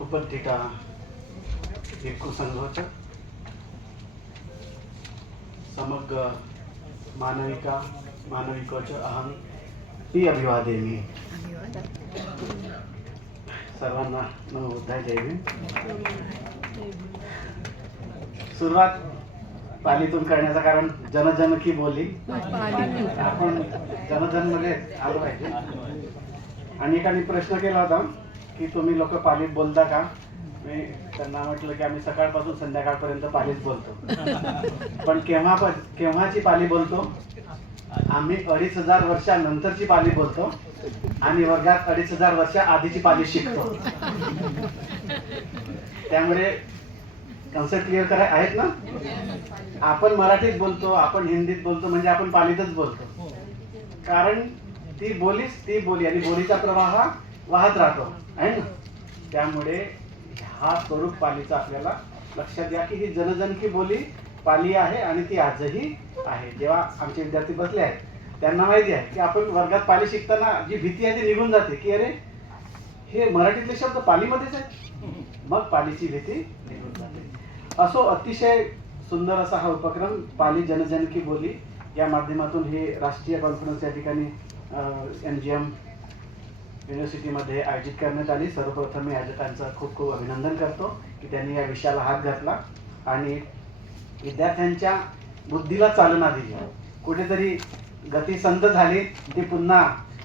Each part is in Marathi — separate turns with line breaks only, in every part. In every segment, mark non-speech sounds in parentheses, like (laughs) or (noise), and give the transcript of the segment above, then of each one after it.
उपस्थिता भिक्खू संघोच समग्र मानविका मानविकोच अहम ती अभिवादेमी सर्वांना नमो बुद्धाय जय भीम. सुरुवात पालीतून करण्याचं कारण जनजन की बोली आपण जनजनमध्ये आलो पाहिजे आणि एकाने प्रश्न केला होता की तुम्ही लोक पालीत बोलता का? मी त्यांना म्हटलं की आम्ही सकाळपासून संध्याकाळपर्यंत पालीत बोलतो. (laughs) पण केव्हा केव्हाची पाली बोलतो? आम्ही अडीच हजार वर्षानंतरची पाली बोलतो आणि वर्गात अडीच हजार वर्षा आधीची पाली शिकतो. त्यामुळे कन्सेप्ट क्लिअर कराय आहेत ना? आपण मराठीत बोलतो आपण हिंदीत बोलतो म्हणजे आपण पालीतच बोलतो. कारण ती बोलीच ती बोली आणि बोलीचा प्रवाह वाहत राहतो आहे ना? त्यामुळे हा स्वरूप पालीचा आपल्याला लक्षात घ्या की ही जनजनकी बोली पाली आहे आणि ती आजही आहे. जेव्हा आमचे विद्यार्थी बसले आहेत त्यांना माहिती आहे की आपण वर्गात पाली शिकताना जी भीती आहे ती निघून जाते की अरे हे मराठीतले शब्द पालीमध्येच आहेत. मग पालीची भीती निघून जाते. असो अतिशय सुंदर असा हा उपक्रम पाली जनजनकी बोली या माध्यमातून हे राष्ट्रीय कॉन्फरन्स या ठिकाणी एम जी एम युनिव्हर्सिटीमध्ये आयोजित करण्यात आली. सर्वप्रथम मी आयोजकांचं खूप खूप अभिनंदन करतो की त्यांनी या विषयाला हात घातला आणि विद्यार्थ्यांच्या बुद्धीला चालना दिली. कुठेतरी गती संत झाली ती पुन्हा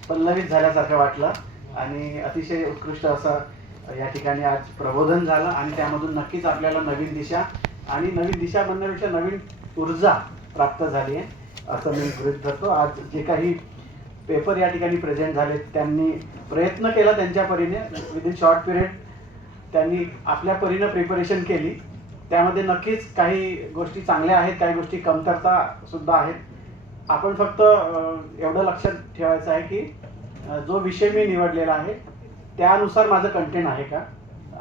पल्लवित झाल्यासारखं वाटलं आणि अतिशय उत्कृष्ट असं या ठिकाणी आज प्रबोधन झालं आणि त्यामधून नक्कीच आपल्याला नवीन दिशा आणि नवीन दिशा बनण्यापेक्षा नवीन ऊर्जा प्राप्त झाली आहे असं मी गृहीत धरतो. आज जे काही पेपर या ठिकाणी प्रेझेंट झाले. त्यांनी प्रयत्न केला त्यांच्या परीने. विदिन शॉर्ट पिरियड त्यांनी आपल्या परीनं प्रिपरेशन केली. त्यामध्ये नक्कीच काही गोष्टी चांगल्या आहेत काही गोष्टी कमतरता सुद्धा आहेत. आपण फक्त एवढं लक्षात ठेवायचं आहे की जो विषय मी निवडलेला आहे त्यानुसार माझं कंटेंट आहे का?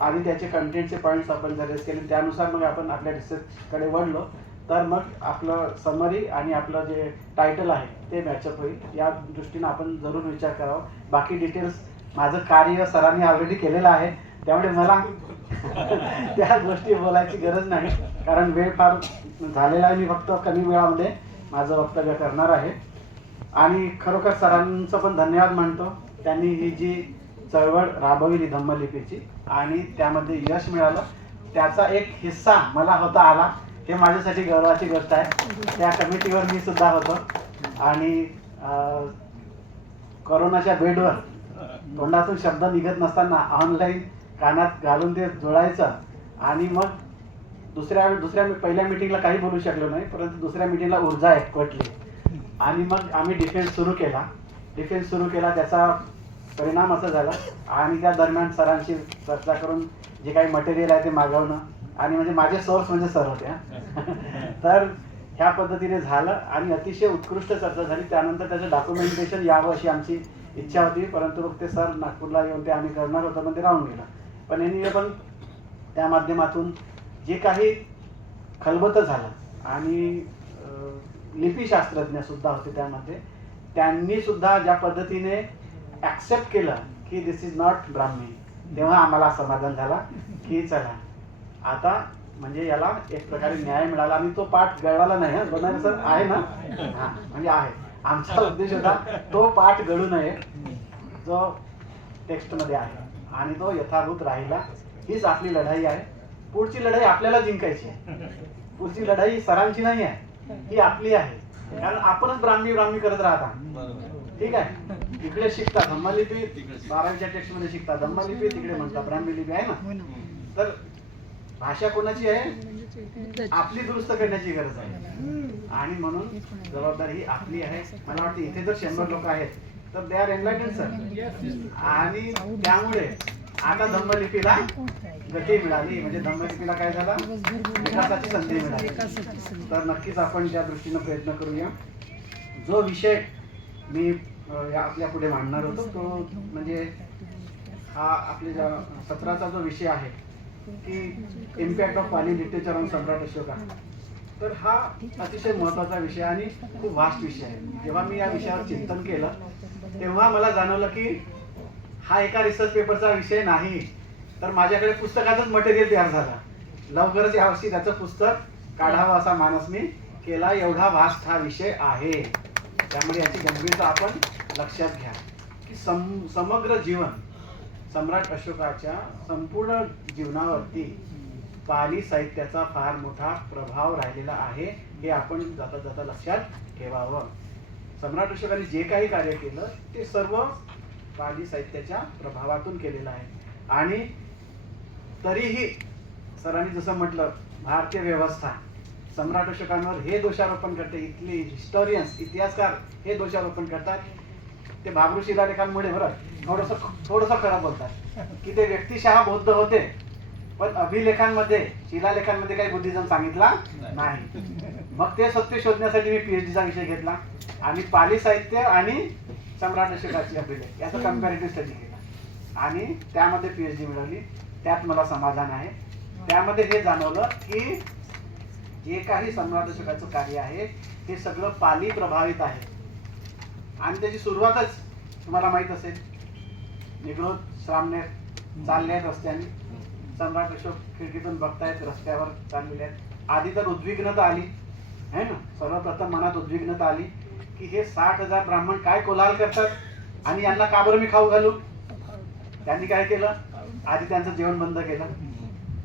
आणि त्याचे कंटेंटचे पॉईंट्स आपण जर केले. त्यानुसार मग आपण आपल्या रिसर्चकडे वळलो. तर मग आपलं समरी आणि आपलं जे टायटल आहे ते मॅचअप होईल. या दृष्टीनं आपण जरूर विचार करावा. बाकी डिटेल्स माझं कार्य सरांनी ऑलरेडी केलेलं आहे. त्यामुळे मला (laughs) त्या गोष्टी बोलायची गरज नाही. कारण वेळ फार झालेला आहे मी फक्त कमी वेळामध्ये माझं वक्तव्य करणार आहे. आणि खरोखर सरांचं पण धन्यवाद मानतो. त्यांनी ही जी चळवळ राबविली धम्मलिपीची आणि त्यामध्ये यश मिळालं. त्याचा एक हिस्सा मला होता आला. हे माझ्यासाठी गौरवाची गोष्ट आहे. त्या कमिटीवर मी सुद्धा होतो. आणि कोरोनाच्या बेडवर तोंडातून शब्द निघत नसताना ऑनलाईन कानात घालून ते जुळायचं. आणि मग दुसऱ्या दुसऱ्या पहिल्या मिटिंगला काही बोलू शकलो नाही परंतु दुसऱ्या मिटिंगला ऊर्जा एकवटली. आणि मग आम्ही डिफेन्स सुरू केला. डिफेन्स सुरू केला त्याचा परिणाम असा झाला. आणि त्या दरम्यान सरांशी चर्चा करून जे काही मटेरियल आहे ते मागवणं आणि म्हणजे माझे सोर्स म्हणजे सर होते. (laughs) तर ह्या पद्धतीने झालं आणि अतिशय उत्कृष्ट चर्चा झाली. त्यानंतर त्याचं डॉक्युमेंटेशन यावं अशी आमची इच्छा होती परंतु मग ते सर नागपूरला येऊन ते आम्ही करणार होतो पण ते राहून गेलं. पण यांनी पण त्या माध्यमातून जे काही खलबतं झालं आणि लिपीशास्त्रज्ञ सुद्धा होते त्यामध्ये त्यांनी सुद्धा ज्या पद्धतीने ॲक्सेप्ट केलं की दिस इज नॉट ब्राह्मी तेव्हा आम्हाला समाधान झाला की चला. आता म्हणजे याला एक प्रकारे न्याय मिळाला आणि तो पाठ गळवाला नाही बनायला सर आहे ना? हा म्हणजे आहे. आमचा उद्देश होता तो पाठ गळू नये जो टेक्स्टमध्ये आहे. आणि तो यथाभूत राहिला. हीच आपली लढाई आहे. पुढची लढाई आपल्याला जिंकायची आहे. पुढची लढाई सरांची नाही आहे. ही आपली आहे. कारण आपणच ब्राह्मी ब्राह्मी करत राहता ठीक आहे? इकडे शिकता धम्मलिपी बारावीच्या टेक्स्टमध्ये शिकता धम्मलिपी तिकडे म्हणता ब्राह्मी लिपी आहे ना? तर भाषा कोणाची आहे? आपली दुरुस्त करण्याची गरज आहे. आणि म्हणून जबाबदारी ही आपली आहे. मला वाटतं इथे जर शंभर लोक आहेत तर दे आर एनलायटेड सर आणि त्यामुळे आता धम्मलिपीला गती मिळाली. म्हणजे धम्मलिपीला काय झाला? विकासाची संधी मिळाली. तर नक्कीच आपण त्या दृष्टीनं प्रयत्न करूया. जो विषय मी आपल्या पुढे मांडणार होतो तो म्हणजे हा आपल्या ज्या सत्राचा जो विषय आहे की impact of Pali literature on Samrat Ashoka. तर हा अतिशय महत्त्वाचा विषय आणि खूप वास्ट विषय आहे. जेव्हा मी या विषयावर चिंतन केलं तेव्हा मला जाणवलं की हा एका रिसर्च पेपरचा विषय नाही. तर माझ्याकडे पुस्तकाचंच मटेरियल तयार झाला. लवकरच यावर्षी त्याचं पुस्तक काढावं असा मानस मी केला. एवढा वास्ट हा विषय आहे. त्यामुळे याची गंभीरता आपण लक्षात घ्या. की सम समग्र जीवन सम्राट अशोकाच्या संपूर्ण जीवनावरती पाली साहित्याचा फार मोठा प्रभाव राहिलेला आहे हे आपण जाता जाता लक्षात ठेवावं. सम्राट अशोकाने जे काही कार्य केलं ते सर्व पाली साहित्याच्या प्रभावातून केलेलं आहे. आणि तरीही सरांनी जसं म्हटलं भारतीय व्यवस्था. सम्राट अशोकांवर हे दोषारोपण करते इथले हिस्टोरियन्स इतिहासकार हे दोषारोपण करतात. ते बाबरू शिलालेखांमुळे बरं थोडस थोडस खरं बोलतात. की ते व्यक्तिशः बौद्ध होते पण अभिलेखांमध्ये शिलालेखांमध्ये काही बुद्धिझम सांगितला नाही. मग ते सत्य शोधण्यासाठी मी पीएचडीचा विषय घेतला आणि पाली साहित्य आणि सम्राट अशोकाची अभिलेख याचा कम्पॅरेटिव्ह स्टडी केला. आणि त्यामध्ये पीएचडी मिळवली त्यात मला समाधान आहे. त्यामध्ये हे जाणवलं की जे काही सम्राट अशोकाचं कार्य आहे ते सगळं पाली प्रभावित आहे. आणि त्याची सुरुवातच तुम्हाला माहीत असेल. निग्रोध श्रामणे चालले आहेत रस्त्याने. सम्राट अशोक खिडकीतून बघतायत रस्त्यावर चाललेले आहेत. आधी तर उद्विग्नता आली. है ना? सर्वप्रथम मनात उद्विग्नता आली की हे साठ हजार ब्राह्मण काय कोलाहल करतात? आणि यांना का बरं मी खाऊ घालू? त्यांनी काय केलं? आधी त्यांचं जेवण बंद केलं.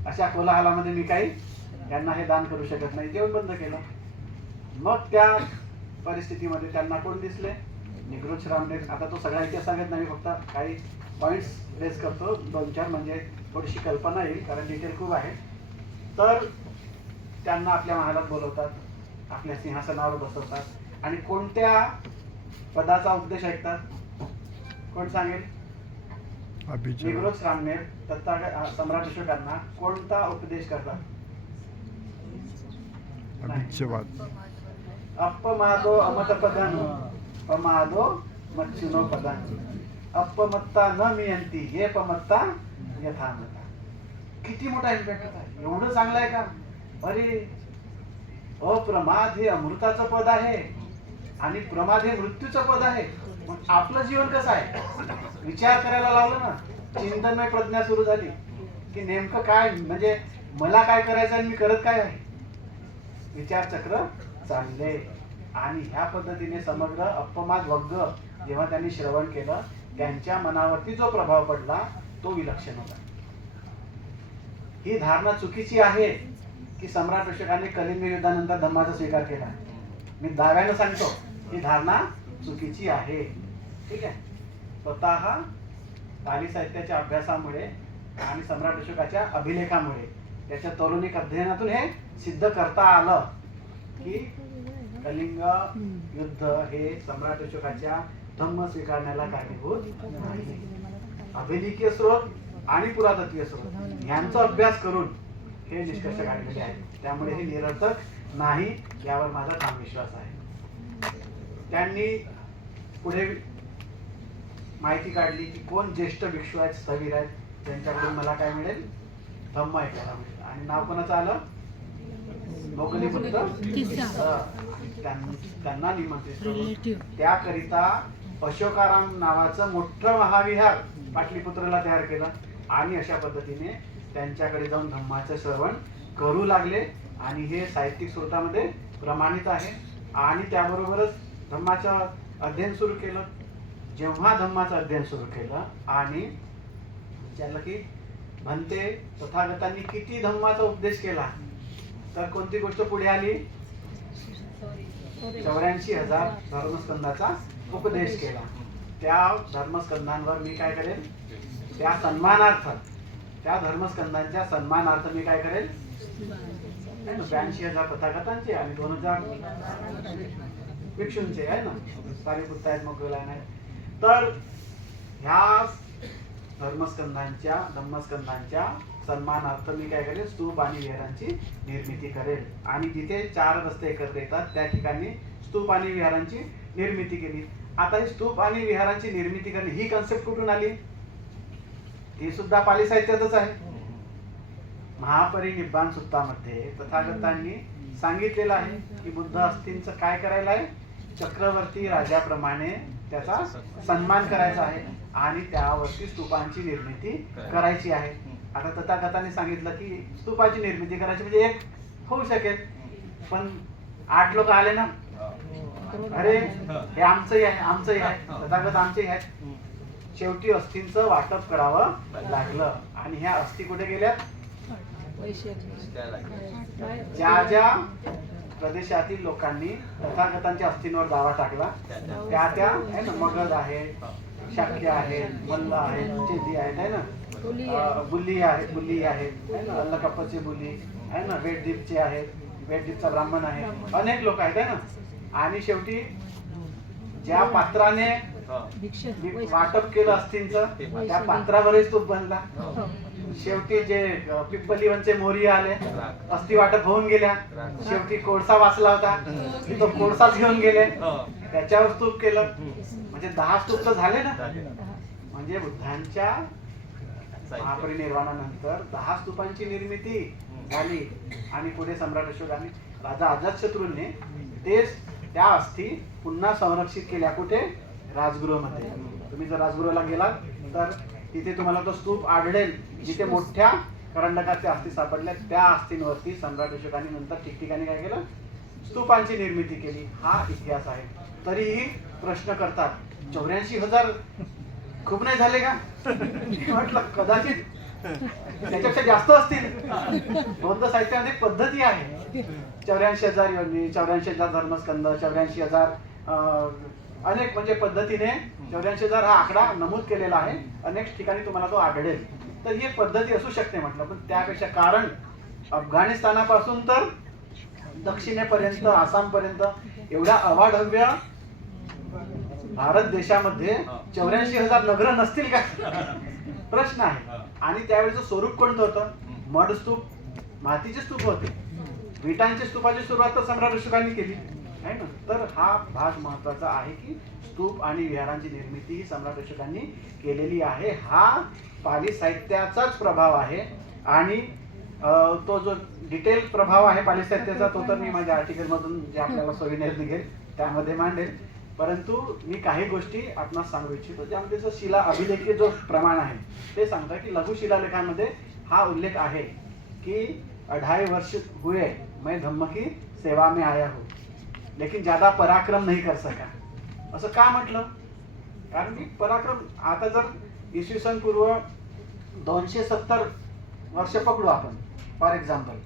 अशा कोलाहलामध्ये मी काही यांना हे दान करू शकत नाही. जेवण बंद केलं. मग त्या परिस्थितीमध्ये त्यांना कोण दिसले? निग्रोध रामदेव आता तो सगळा इतिहास सांगत नाही फक्त काही पॉइंट्स रेस करतो. दोन चार म्हणजे थोडीशी कल्पना येईल कारण डिटेल खूप आहे. तर त्यांना आपल्या महालात बोलवतात आपल्या सिंहासनावर बसवतात आणि कोणत्या पदाचा उपदेश ऐकतात? कोण सांगेल?
अभिचय
निग्रोध श्रामनेर तत्ता सम्राट अशोकांना कोणता उपदेश करतात? अपमादो अमतपदन पमादो मच्छिनो पदन अपमत्ता न मियंती हे पमत्ता यथामता किती मोठा इम्पॅक्ट होता एवढं चांगलं आहे का अरे अप्रमाद हे अमृताचं पद आहे आणि प्रमाद हे मृत्यूचं पद आहे मग आपलं जीवन कसं आहे? विचार करायला लावलं ना चिंतनमय प्रज्ञा सुरू झाली. की नेमकं काय म्हणजे मला काय करायचं आणि मी करत काय आहे? विचारचक्र चालले आणि ह्या पद्धतीने समग्र अपमाद वग्ग जेव्हा त्यांनी श्रवण केलं त्यांच्या मनावरती जो प्रभाव पडला तो विलक्षण होता. ही धारणा चुकीची आहे की सम्राट अशोकाने कलिंग युद्धानंतर धर्माचा स्वीकार केला. मी दाव्यानं सांगतो ही धारणा चुकीची आहे. ठीक आहे? स्वतः पाली साहित्याच्या अभ्यासामुळे आणि सम्राट अशोकाच्या अभिलेखामुळे त्याच्या तरुणिक अध्ययनातून हे सिद्ध करता आलं की कलिंग युद्ध हे सम्राट अशोकाच्या धम्म स्वीकारण्याला कारणीभूत नाही. अभिलेखीय स्रोत आणि पुरातत्वीय स्रोत यांचा अभ्यास करून हे निष्कर्ष काढलेले आहेत. त्यामुळे हे निरर्थक नाही यावर माझा ठाम विश्वास आहे. त्यांनी पुढे माहिती काढली की कोण ज्येष्ठ भिक्षू आहेत स्थवीर आहेत त्यांच्याकडून मला काय मिळेल? धम्म ऐकायला मिळेल. आणि नाव कोणाचं आलं? लोकलीपुत्र
तिसरा.
त्यांना निमंत्रित करून. त्याकरिता अशोकाराम नावाचं मोठं महाविहार पाटलीपुत्रला तयार केलं आणि अशा पद्धतीने त्यांच्याकडे जाऊन धम्माचं श्रवण करू लागले. आणि हे साहित्यिक स्रोतामध्ये प्रमाणित आहे. आणि त्याबरोबरच धम्माचं अध्ययन सुरू केलं. जेव्हा धम्माचं अध्ययन सुरू केलं आणि विचारलं की म्हणते तथागतांनी किती धम्माचा उपदेश केला? तर कोणती गोष्ट पुढे आली? चौऱ्याऐंशी हजार धर्मस्कंदाचा उपदेश केला. त्या धर्मस्कंदांवर मी काय करेन? त्या सन्मानार्थ त्या धर्मस्कंदांच्या सन्मानार्थ मी काय करेल ब्याऐंशी हजार तथागतांचे आणि दोन हजार भिक्षूंचे आहे ना? सारीपुत्त आहेत मग तर ह्या धर्मस्कंदांच्या धम्मस्कंदांच्या सन्मानार्थ मी काय करेल? स्तूप आणि विहारांची निर्मिती करेल. आणि जिथे चार रस्ते एकत्र येतात त्या ठिकाणी स्तूप आणि विहारांची निर्मिती केली. आता ही स्तूप आणि विहारांची निर्मिती करणे ही कन्सेप्ट कुठून आली? ही सुद्धा पाली साहित्यातच आहे. महापरिनिब्बाण सुत्तामध्ये तथागतांनी सांगितलेलं आहे की बुद्ध अस्थींचं काय करायला आहे? चक्रवर्ती राजाप्रमाणे त्याचा सन्मान करायचा आहे. आणि त्यावरती स्तूपांची निर्मिती करायची आहे. आता तथागताने सांगितलं की स्तूपाची निर्मिती म्हणजे करायची म्हणजे एक होऊ शकेल. पण आठ लोक आले ना? अरे हे आमचंही आहे आमचंही आहे. तथागत आमचेही आहे शेवटी अस्थींचं वाटप करावं लागलं. आणि ह्या अस्थी कुठे गेल्या ज्या ज्या प्रदेशातील लोकांनी तथागतांच्या अस्थींवर दावा टाकला त्या त्या मगध आहे शाक्य आहे मल्ल आहे चेदी आहेत आहे ना? बुल्ली आहे बुल्ली आहे. ना? अल्लकप्पाचे बुली आहे ना? वेटदीपचे आहेत वेटदीपचा ब्राह्मण आहे. अनेक लोक आहेत आहे ना? आणि शेवटी ज्या पात्राने वि- वाटप केलं अस्थींचं त्या पात्रावरच तो बनला. शेवटी जे अं, पिप्पलीवनचे मोरी आले अस्थी वाटप होऊन गेल्या. शेवटी कोळसा वाचला होता. की तो कोळसाच घेऊन गेले. त्याच्यावर स्तूप केलं. म्हणजे दहा स्तूप तर झाले ना? म्हणजे बुद्धांच्या महापरिनिर्वाणानंतर दहा स्तूपांची निर्मिती झाली आणि पुढे सम्राट अशोकाने राजा अजातशत्रूंनी तेच त्या अस्थी पुन्हा संरक्षित केल्या. कुठे? राजगृहमध्ये. तुम्ही जर राजगृहाला गेलात तर तिथे तुम्हाला तो स्तूप आढळेल. जिथे मोठ्या करंडकाचे अस्थी सापडल्या त्या अस्थींवरती सम्राट अशोकाने नंतर ठिकठिकाणी काय केलं? स्तूपांची निर्मिती केली. हा इतिहास आहे. तरीही प्रश्न करतात चौऱ्याऐंशी हजार खूप नाही झाले का? म्हटलं कदाचित त्याच्यापेक्षा जास्त असतील. बौद्ध साहित्यामध्ये पद्धती आहे. चौऱ्याऐंशी हजार योनी चौऱ्याऐंशी हजार धर्मस्कंद चौऱ्याऐंशी हजार अनेक म्हणजे पद्धतीने चौऱ्याऐंशी हजार हा आकडा नमूद केलेला आहे. अनेक ठिकाणी तुम्हाला तो आढळेल. तर ही एक पद्धती असू शकते म्हटलं. पण त्यापेक्षा कारण अफगाणिस्तानापासून तर दक्षिणेपर्यंत आसामपर्यंत एवढा अवाढव्य भारत देशामध्ये चौऱ्याऐंशी हजार नगर नसतील का? (laughs) प्रश्न आहे. आणि त्यावेळेचं स्वरूप कोणतं होतं? मड स्तूप मातीचे स्तूप होते. विटांच्या स्तूपाची सुरुवात तर सम्राट अशोकांनी केली. आहे ना? तर हा भाग महत्त्वाचा आहे की स्तूप आणि विहारांची निर्मिती ही सम्राट अशोकांनी केलेली आहे. हा पाली साहित्याचाच प्रभाव आहे. आणि तो जो डिटेल प्रभाव आहे पाली साहित्याचा तो तर मी माझ्या आर्टिकलमधून जे आपल्याला सोयीनेर निघेल त्यामध्ये मांडेल. परंतु मी काही गोष्टी आपणास सांगू इच्छितो. ज्यामध्ये जो शिला अभिलेखी जो प्रमाण आहे ते सांगतं की लघु शिलालेखामध्ये हा उल्लेख आहे की अढाई वर्ष हुए मैं धम्म की सेवा में आया हूँ. लेकिन ज्यादा पराक्रम नाही कर सका. असं का म्हटलं? कारण की पराक्रम आता जर इसवी सन पूर्व दोनशे सत्तर वर्ष पकडू आपण फॉर एक्झाम्पल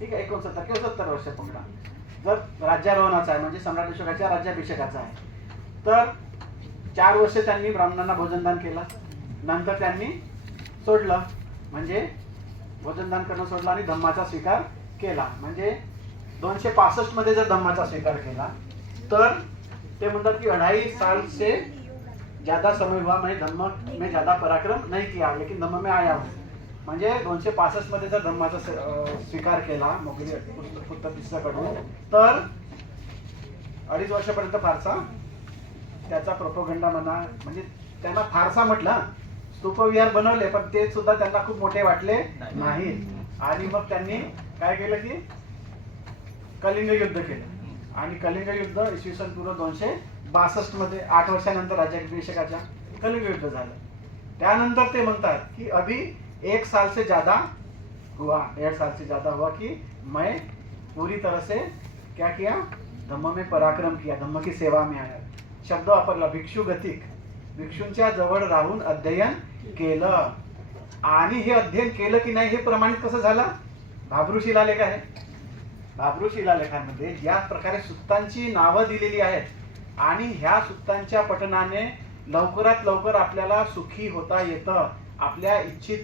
ठीक आहे एकोणसत्तर किंवा सत्तर वर्ष पकडा. जर राज्यारोहणाचा आहे म्हणजे सम्राट अशोकाच्या राज्याभिषेकाचा आहे तर चार वर्ष त्यांनी ब्राह्मणांना भोजनदान केलं. नंतर त्यांनी सोडलं. म्हणजे भोजनदान करणं सोडलं आणि धम्माचा स्वीकार केला. म्हणजे दोनशे पासष्टमध्ये जर धम्माचा स्वीकार केला तर ते म्हणतात की अढाई साल से ज्यादा समय हुआ म्हणजे धम्म मे ज्यादा पराक्रम नाही किया लेकिन धम्म में आया हूं. म्हणजे दोनशे पासष्टमध्ये जर धम्माचा स्वीकार केला मोगली पुस्तकाकडून तर अडीच वर्षापर्यंत फारसा त्याचा प्रोपोगंडा म्हणा म्हणजे त्यांना फारसा म्हटलं स्तूपविहार बनवले पण ते सुद्धा त्यांना खूप मोठे वाटले
नाही.
आणि मग त्यांनी काय केलं की कलिंग युद्ध केलं. आणि कलिंग युद्ध इसवी सन पूर्व दोनशे बासष्टमध्ये आठ वर्षानंतर राज्याभिषेकाच्या कलिंग युद्ध झालं. त्यानंतर ते म्हणतात की अभी एक साल से ज्यादा हुआ. डेढ़ साल से ज्यादा हुआ कि मैं पूरी तरह से क्या किया? धम्म में पराक्रम किया. धम्म की सेवा में आया. शब्द वापरला. भिक्षू गतिक. भिक्षूंच्या जवळ राहून अध्ययन केलं. आणि हे अध्ययन केलं की नाही हे प्रमाणित कसं झालं? भाबरू शिलालेख आहे. भाबरू शिलालेखामध्ये ज्या प्रकारे सुत्तांची नावं दिलेली आहेत. आणि ह्या सुत्तांच्या पठनाने लवकरात लवकर आपल्याला सुखी होता येतं. आपल्या इच्छित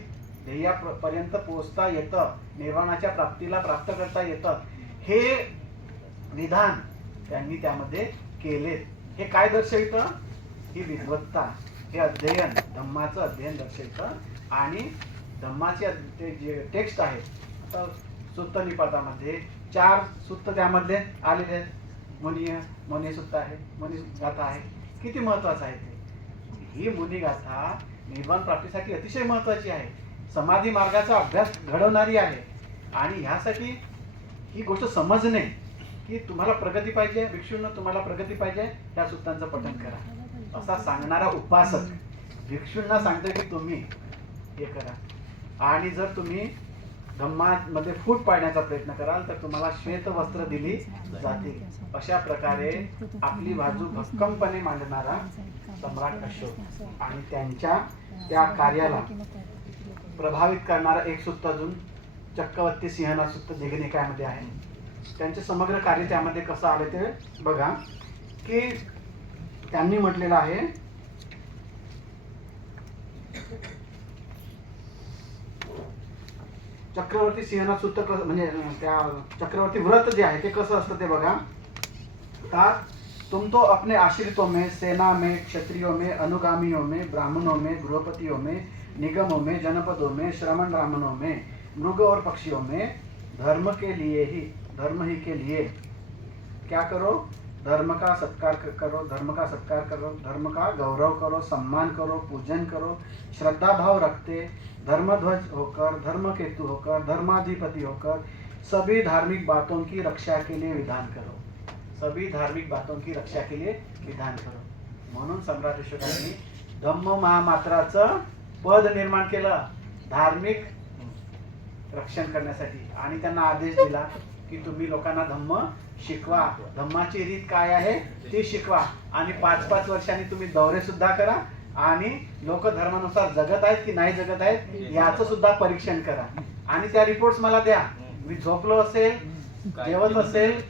ध्येयापर्यंत पोहोचता येतं. निर्वाणाच्या प्राप्तीला प्राप्त करता येतं. हे विधान त्यांनी त्यामध्ये केले हे काय दर्शवितं? ही विद्वत्ता. हे अध्ययन धम्माचं अध्ययन दर्शवितं. आणि धम्माचे ते जे टेक्स्ट आहेत आता सुत्त निपातामध्ये चार सुत्त त्यामध्ये आलेले आहेत. मुनीय मुनी सुत्त आहे मुनी गाथा आहे. किती महत्वाचं आहे ते? ही मुनिगाथा निर्वाण प्राप्तीसाठी अतिशय महत्वाची आहे. समाधी मार्गाचा अभ्यास घडवणारी आहे. आणि ह्यासाठी ही गोष्ट समजणे की तुम्हाला प्रगती पाहिजे भिक्षूंना तुम्हाला प्रगती पाहिजे त्या सुत्तांचं पठन करा. असा सांगणारा उपासक भिक्षूंना सांगतोय की तुम्ही हे करा. आणि जर तुम्ही धम्मामध्ये फूट पाडण्याचा प्रयत्न कराल तर तुम्हाला श्वेत वस्त्र दिली जातील. अशा प्रकारे आपली बाजू भक्कमपणे मांडणारा सम्राट अशोक आणि त्यांच्या त्या कार्याला प्रभावित करणारा एक सुत्त अजून चक्रवर्ती सिंहना सुत्त दिघनिकायामध्ये आहे. त्यांचे समग्र कार्य त्यामध्ये कसं आले ते बघा. की त्यांनी म्हटलेलं आहे चक्रवर्ती सिंहनाथ सुत्त म्हणजे त्या चक्रवर्ती व्रत जे आहे ते कसं असतं ते बघा. तात तुम तो अपने आश्रितों में सेना में क्षत्रियों में अनुगामियों में ब्राह्मणों में गृहपतियों में निगमों में जनपदों में श्रमण ब्राह्मणों में मृग और पक्षियों में धर्म के लिए ही। धर्म ही के लिए। क्या करो? धर्म का सत्कार करो धर्म का सत्कार करो धर्म का गौरव करो सम्मान करो पूजन करो श्रद्धा भाव रखते धर्मध्वज होकर धर्म केतु होकर धर्माधिपति होकर सभी धार्मिक बातों की रक्षा के लिए विधान करो। सभी धार्मिक बातों की रक्षा के लिए विधान करो। म्हणून सम्राट अशोकांनी धम्म महामात्राचं पद निर्माण केलं धार्मिक रक्षण करण्यासाठी. आणि त्यांना आदेश दिला की तुम्ही लोकांना धम्म शिकवा. धम्माची रीत काय आहे ती शिकवा. आणि पाच पाच वर्षांनी तुम्ही दौरे सुद्धा करा आणि लोक धर्मानुसार जगत आहेत की नाही जगत आहेत याचं सुद्धा परीक्षण करा. आणि त्या रिपोर्ट्स मला द्या. मी झोपलो असेल जेवत असेल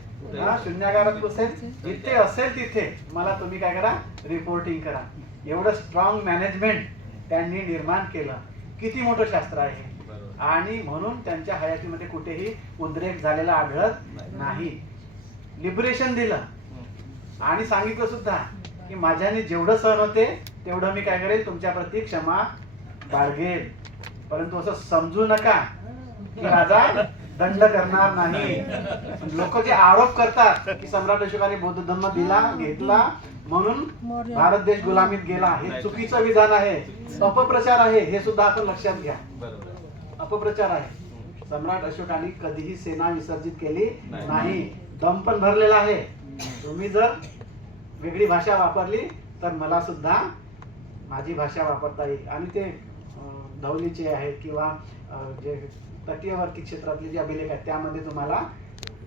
हा, शून्यागारात असेल जिथे असेल तिथे मला तुम्ही काय करा रिपोर्टिंग करा. एवढं स्ट्रॉंग मॅनेजमेंट त्यांनी निर्माण केलं. किती मोठं शास्त्र आहे हे. आणि म्हणून त्यांच्या हयातीमध्ये कुठेही उद्रेक झालेला आढळत नाही. लिबरेशन दिलं. आणि सांगितलं सुद्धा की माझ्याने जेवढं सहन होते तेवढं मी काय करेल तुमच्या प्रती क्षमा बाळगेल. परंतु असं समजू नका की राजा दंड करणार नाही. लोक जे आरोप करतात की सम्राट अशोकाने बौद्ध धर्म दिला घेतला म्हणून भारत देश गुलामीत गेला हे चुकीचं विधान आहे. अपप्रचार आहे हे सुद्धा आपण लक्षात घ्या. अपप्रचार आहे. सम्राट अशोकाने कधीही सेना विसर्जित केली
नाही.
दम पण भरलेला आहे. तुम्ही जर वेगळी भाषा वापरली तर मला सुद्धा माझी भाषा वापरता येईल. आणि ते धवलीचे आहेत किंवा जे तटीयवर्ती क्षेत्रातले जे अभिलेख आहेत त्यामध्ये तुम्हाला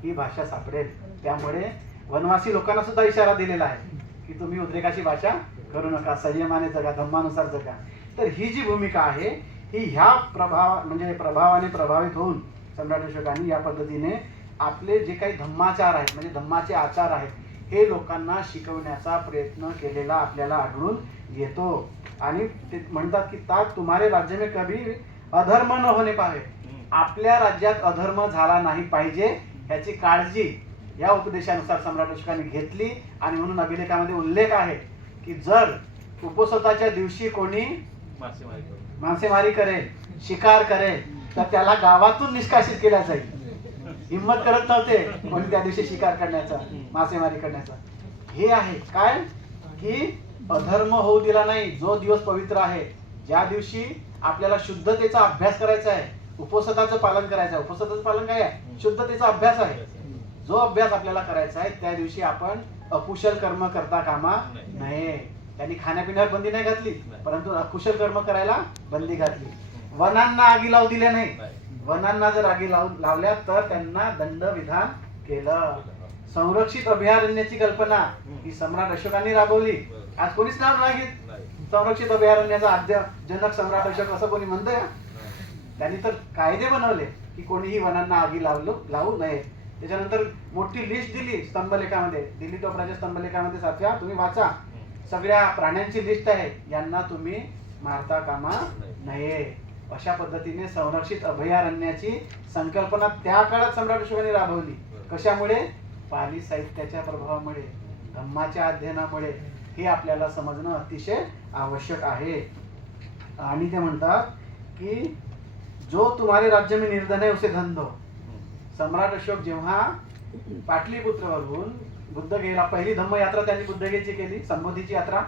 ही भाषा सापडेल. त्यामुळे वनवासी लोकांना सुद्धा इशारा दिलेला आहे की तुम्ही उद्रेकाची भाषा करू नका संयमाने जगा धम्मानुसार जगा. तर ही जी भूमिका आहे ही ह्या प्रभाव म्हणजे प्रभावाने प्रभावित होऊन सम्राट अशोकांनी या पद्धतीने आपले जे काही धम्माचार आहेत म्हणजे धम्माचे आचार आहेत हे लोकांना शिकवण्याचा प्रयत्न केलेला आपल्याला आढळून येतो. आणि ते म्हणतात की तात तुम्हारे राज्य में कभी अधर्म न होणे पाहिजे आपल्या राज्यात अधर्म झाला नाही पाहिजे ह्याची काळजी या उपदेशानुसार सम्राट अशोकाने घेतली. आणि म्हणून अभिलेखामध्ये उल्लेख आहे की जर उपोसताच्या दिवशी कोणी
मासेमारी
मासेमारी करेल शिकार करेल तर त्याला गावातून निष्कासित केल्या जाईल. हिंमत करत नव्हते कोणी त्या दिवशी शिकार करण्याचा मासेमारी करण्याचा. हे आहे. काय? की अधर्म होऊ दिला नाही. जो दिवस पवित्र आहे ज्या दिवशी आपल्याला शुद्धतेचा अभ्यास करायचा आहे उपसदाचं पालन करायचं आहे. उपसदाचं पालन काय आहे? शुद्धतेचा अभ्यास आहे. जो अभ्यास आपल्याला करायचा आहे त्या दिवशी आपण अकुशल कर्म करता कामा नये. त्यांनी खाण्यापिण्यावर बंदी नाही घातली परंतु अकुशल कर्म करायला बंदी घातली. वनांना आगी लावू दिल्या नाही. वनांना जर आगी लावू लावल्या तर त्यांना दंड विधान केलं. संरक्षित अभयारण्याची कल्पना ही सम्राट अशोकांनी राबवली. आज कोणीच नाव नाही संरक्षित अभयारण्याचा आद्य जनक सम्राट अशोक असं कोणी म्हणतंय? त्यांनी तर कायदे बनवले की कोणीही वनांना आगी लावलो लावू नये. त्याच्यानंतर मोठी लिस्ट दिली स्तंभलेखामध्ये. दिल्ली टोपराच्या स्तंभलेखामध्ये सातव्या तुम्ही वाचा. सगळ्या प्राण्यांची लिस्ट आहे. यांना तुम्ही मारता कामा नये. अशा पद्धतीने संरक्षित अभयारण्याची संकल्पना त्या काळात सम्राट अशोकाने राबवली. कशामुळे? पाली साहित्याच्या प्रभावामुळे धम्माच्या अध्ययनामुळे. हे आपल्याला समजणं अतिशय आवश्यक आहे. आणि ते म्हणतात की जो तुम्हारे राज्य में निर्धन आहे उसे धन दो. सम्राट अशोक जेव्हा पाटलीपुत्रवरून बुद्धगयेला पहिली धम्म यात्रा त्यांनी बुद्धगयेची केली संबोधीची यात्रा.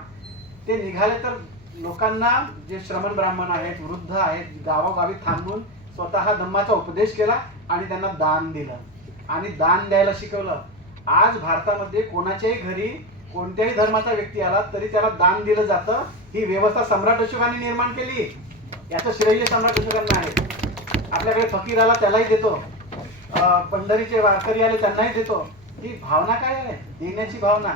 ते निघाले तर लोकांना जे श्रमण ब्राह्मण आहेत वृद्ध आहेत गावोगावी थांबून स्वतः धम्माचा उपदेश केला आणि त्यांना दान दिलं. आणि दान द्यायला शिकवलं. आज भारतामध्ये कोणाच्याही घरी कोणत्याही धर्माचा व्यक्ती आला तरी त्याला दान दिलं जातं. ही व्यवस्था सम्राट अशोकाने निर्माण केली. याचं श्रेय सम्राट अशोकांना आहे. आपल्याकडे फकीर आला त्यालाही देतो. पंढरीचे वारकरी आले त्यांनाही देतो. ही भावना काय आहे? देण्याची भावना.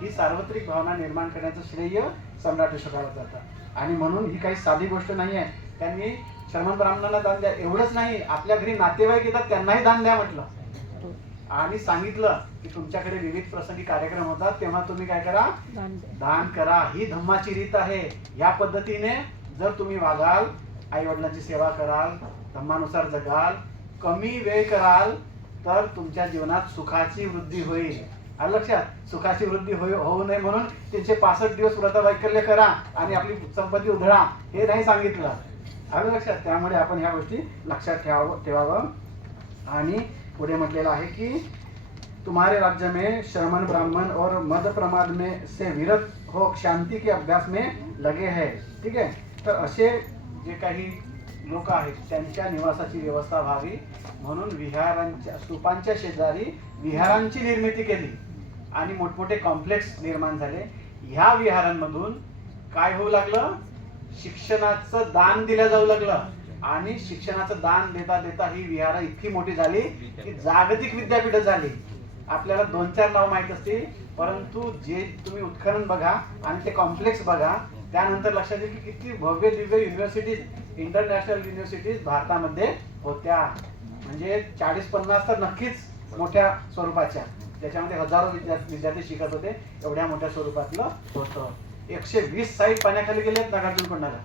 ही सार्वत्रिक भावना निर्माण करण्याचं श्रेय सम्राट अशोकाला जातं. आणि म्हणून ही काही साधी गोष्ट नाही आहे त्यांनी श्रमण ब्राह्मणांना दान द्या एवढंच नाही. आपल्या घरी नातेवाईक येतात त्यांनाही दान द्या म्हटलं. आणि सांगितलं की तुमच्याकडे विविध प्रसंगी कार्यक्रम होतात तेव्हा तुम्ही काय करा? दान करा. ही धम्माची रीत आहे. या पद्धतीने जर तुम्ही वागाल आई वडिलांची सेवा कराल धम्मानुसार जगाल कमी वेळ कराल तर तुमच्या जीवनात सुखाची वृद्धी होईल. आलं लक्षात सुखाची वृद्धी होई होऊ नये म्हणून तीनशे पासष्ट दिवस व्रत वैकल्य करा आणि आपली संपत्ती उधळा हे नाही सांगितलं. आलं लक्षात? त्यामुळे आपण ह्या गोष्टी लक्षात ठेवावं ठेवावं. आणि पुढे म्हटलेलं आहे की तुम्हारे राज्य में श्रमण ब्राह्मण और मद प्रमाद में से विरत हो शांती के अभ्यास में लगे है. ठीक आहे तर असे जे काही लोक आहेत. त्यांच्या निवासाची व्यवस्था व्हावी म्हणून विहारांच्या स्तूपांच्या शेजारी विहारांची निर्मिती केली आणि मोठमोठे कॉम्प्लेक्स निर्माण झाले. ह्या विहारांमधून काय होऊ लागलं? शिक्षणाचं दान दिलं जाऊ लागलं. आणि शिक्षणाचं दान देता देता ही विहार इतकी मोठी झाली की जागतिक विद्यापीठ झाली. आपल्याला दोन चार नाव माहीत असतील. परंतु जे तुम्ही उत्खनन बघा आणि ते कॉम्प्लेक्स बघा त्यानंतर लक्षात येईल की किती भव्य दिव्य युनिव्हर्सिटीज इंटरनॅशनल युनिव्हर्सिटीज भारतामध्ये होत्या. म्हणजे चाळीस पन्नास तर नक्कीच मोठ्या स्वरूपाच्या. त्याच्यामध्ये हजारो विद्यार्थी विद्यार्थी शिकत होते. एवढ्या मोठ्या स्वरूपातलं होतं. एकशे वीस साईट पाण्याखाली गेले नागार्जुन कोंडाला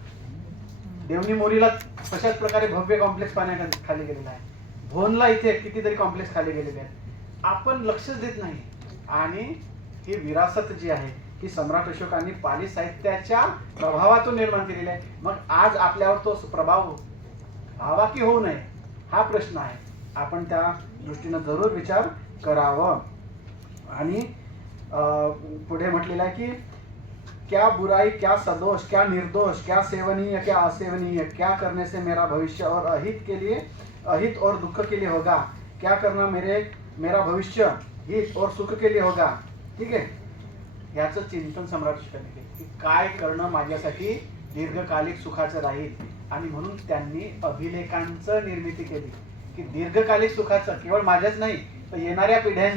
देवणी मोरीला तशाच प्रकारे भव्य कॉम्प्लेक्स पाण्याखाली खाली गेलेला आहे. भोनला इथे कितीतरी कॉम्प्लेक्स खाली गेलेले आहेत. आपण लक्षच देत नाही. आणि ही विरासत जी आहे ही सम्राट अशोकांनी पाली साहित्याच्या प्रभावातून निर्माण केलेली आहे. मग आज आपल्यावर तो प्रभाव व्हावा की होऊ नये हा प्रश्न आहे. आपण त्या दृष्टीनं जरूर विचार करावं. आणि पुढे म्हटलेलं आहे की क्या बुराई क्या सदोष क्या निर्दोष क्या सेवनीय क्या असेवनीय क्या करने से मेरा भविष्य और अहित के लिए अहित और दुख के लिए होगा. क्या करना मेरे मेरा भविष्य हित और सुख के लिए होगा. ठीक आहे? याचं चिंतन सम्राट अशोकांनी केलं की काय करणं माझ्यासाठी दीर्घकालिक सुखाचं राहील. आणि म्हणून त्यांनी अभिलेखांचं निर्मिती केली. की दीर्घकालिक सुखाचं केवळ माझ्याच नाही तर येणाऱ्या पिढ्या